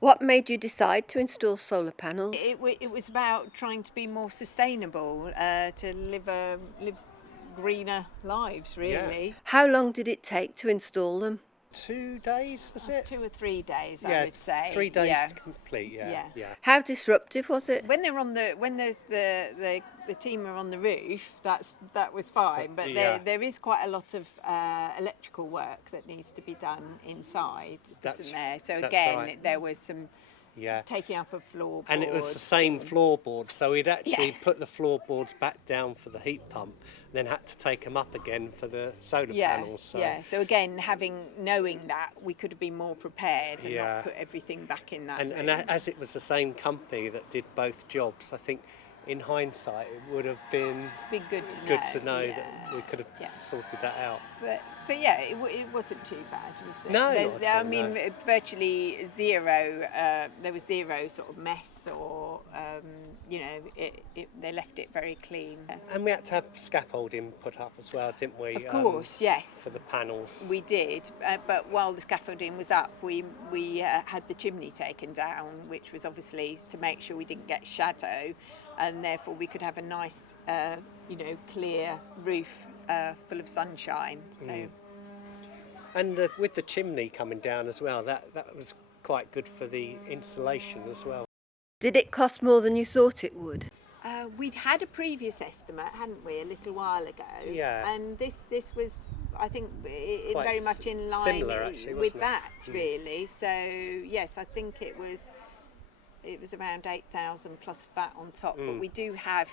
What made you decide to install solar panels? It was about trying to be more sustainable, to live greener lives, really. How long did it take to install them? 2 days, was it? 2 or 3 days, Yeah, I would say. 3 days Yeah. to complete. Yeah. How disruptive was it? When they're on the team are on the roof, that was fine. But Yeah. there is quite a lot of electrical work that needs to be done inside, isn't there? So that's again, right. there was some Yeah. taking up of floorboards. And it was the same floorboard, so we'd actually Yeah. put the floorboards back down for the heat pump, then had to take them up again for the solar panels. So. Yeah. So again, knowing that, we could have been more prepared and Yeah. not put everything back in that. And room. as it was the same company that did both jobs, I think in hindsight it would have been Be good to know. that Yeah. we could have Yeah. sorted that out. But yeah, it wasn't too bad, was it? No, not at I all, mean, no. virtually zero. There was zero sort of mess, or they left it very clean. And we had to have scaffolding put up as well, didn't we? Of course, yes. For the panels. We did, but while the scaffolding was up, we had the chimney taken down, which was obviously to make sure we didn't get shadow, and therefore we could have a nice, clear roof full of sunshine. So. And with the chimney coming down as well, that was quite good for the insulation as well. Did it cost more than you thought it would? We'd had a previous estimate, hadn't we, a little while ago? Yeah. And this was, I think, Quite very much in line similar, actually, with wasn't it? that, really. So yes, I think it was around 8,000 plus VAT on top. But we do have,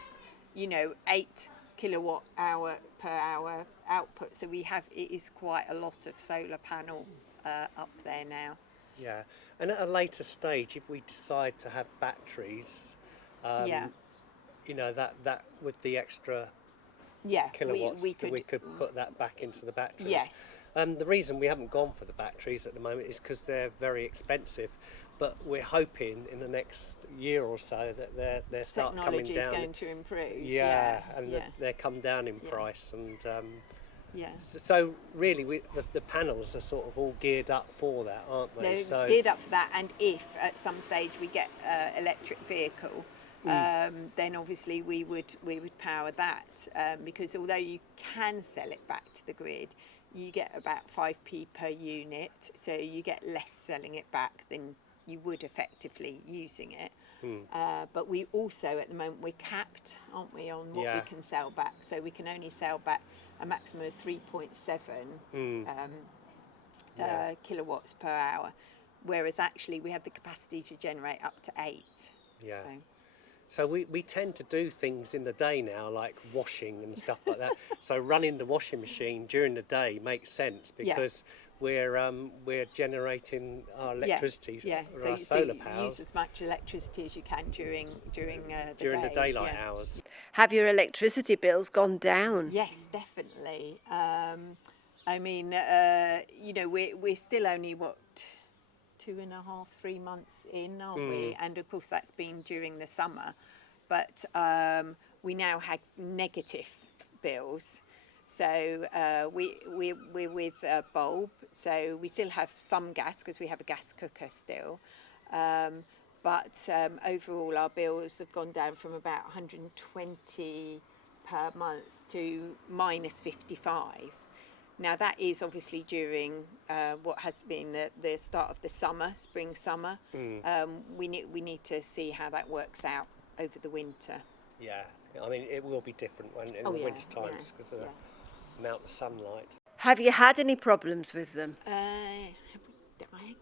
8 kilowatt hour per hour output. So it is quite a lot of solar panel up there now. Yeah. And at a later stage, if we decide to have batteries, that with the extra Yeah, kilowatts, we we could. could put that back into the batteries. Yes. The reason we haven't gone for the batteries at the moment is because they're very expensive. But we're hoping in the next year or so that they start coming Technology down. is going to improve. And they come down in price. And Yeah. so really, the panels are sort of all geared up for that, aren't they? They're geared up for that, and if at some stage we get an electric vehicle, then obviously we would power that, because although you can sell it back to the grid, you get about 5p per unit, so you get less selling it back than you would effectively using it. But we also, at the moment, we're capped, aren't we, on what we can sell back. So we can only sell back a maximum of 3.7 kilowatts per hour, whereas actually we have the capacity to generate up to 8. Yeah. So we tend to do things in the day now, like washing and stuff like that. So running the washing machine during the day makes sense because we're generating our electricity or our solar power use as much electricity as you can during the day. daylight hours. Have your electricity bills gone down? Yes, definitely. I mean, we're still only 2.5, 3 months in, aren't we? And of course that's been during the summer, but we now have negative bills. So we're with bulb, so we still have some gas because we have a gas cooker still. But overall our bills have gone down from about 120 per month to minus 55. Now that is obviously during what has been the start of the spring summer. We need to see how that works out over the winter. Yeah, I mean it will be different in the winter times because of the amount of sunlight. Have you had any problems with them? I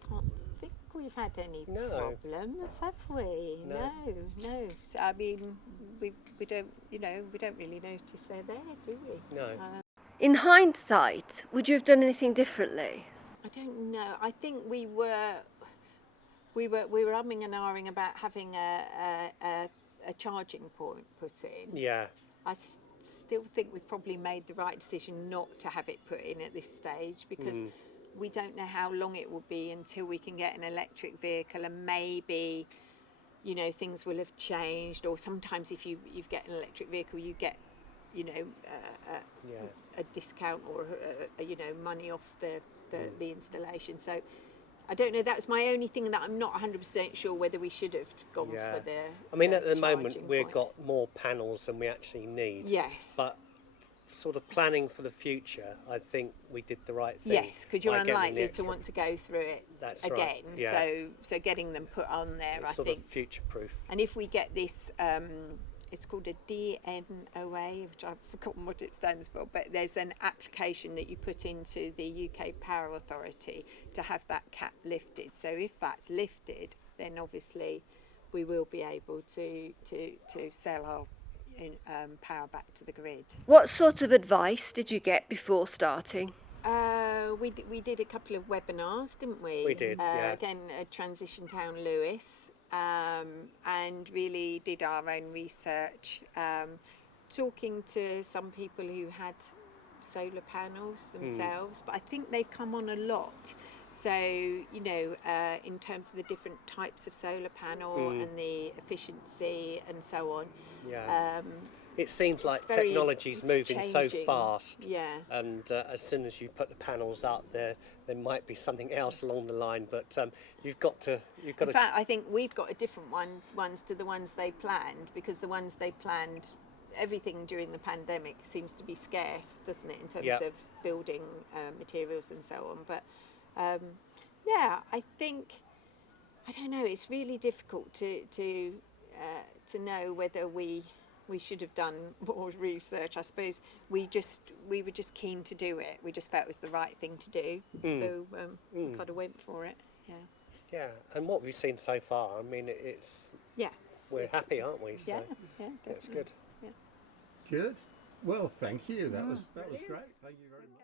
can't think we've had any problems, have we? No. So, I mean, we don't really notice they're there, do we? No. In hindsight, would you have done anything differently? I don't know. I think we were umming and ahhing about having a charging point put in. Yeah. I still think we probably made the right decision not to have it put in at this stage because we don't know how long it will be until we can get an electric vehicle, and maybe things will have changed, or sometimes if you get an electric vehicle you get a discount or money off the installation. So I don't know. That's my only thing that I'm not 100% sure whether we should have gone Yeah. for the. I mean, at the moment charging we've point. got more panels than we actually need. Yes. But sort of planning for the future, I think we did the right thing. Yes, because you're by getting the unlikely to extra- want to go through it That's again. right, yeah. So getting them put on there, It's I sort think. of future-proof. And if we get this, it's called a DNOA, which I've forgotten what it stands for, but there's an application that you put into the UK Power Authority to have that cap lifted. So if that's lifted, then obviously we will be able to sell our power back to the grid. What sort of advice did you get before starting? We did a couple of webinars, didn't we? We did, yeah. Again, at Transition Town Lewis, and really did our own research, talking to some people who had solar panels themselves, but I think they've come on a lot. So, you know, in terms of the different types of solar panel and the efficiency and so on. Yeah. It seems like very- technology's it's moving so changing. fast. Yeah. And as soon as you put the panels up, there might be something else along the line. But you've got to. In fact, I think we've got a different ones to the ones they planned, because the ones they planned, everything during the pandemic seems to be scarce, doesn't it, in terms Yeah. of building materials and so on. But yeah, I think, I don't know, it's really difficult to know whether we should have done more research. I suppose we were just keen to do it. We just felt it was the right thing to do. So we kind of went for it. Yeah. Yeah. And what we've seen so far, I mean, Yeah. we're it's- happy, aren't we? So Yeah. Yeah. Definitely. it's good. Yeah. Good. Well, thank you. That was great. Thank you very much.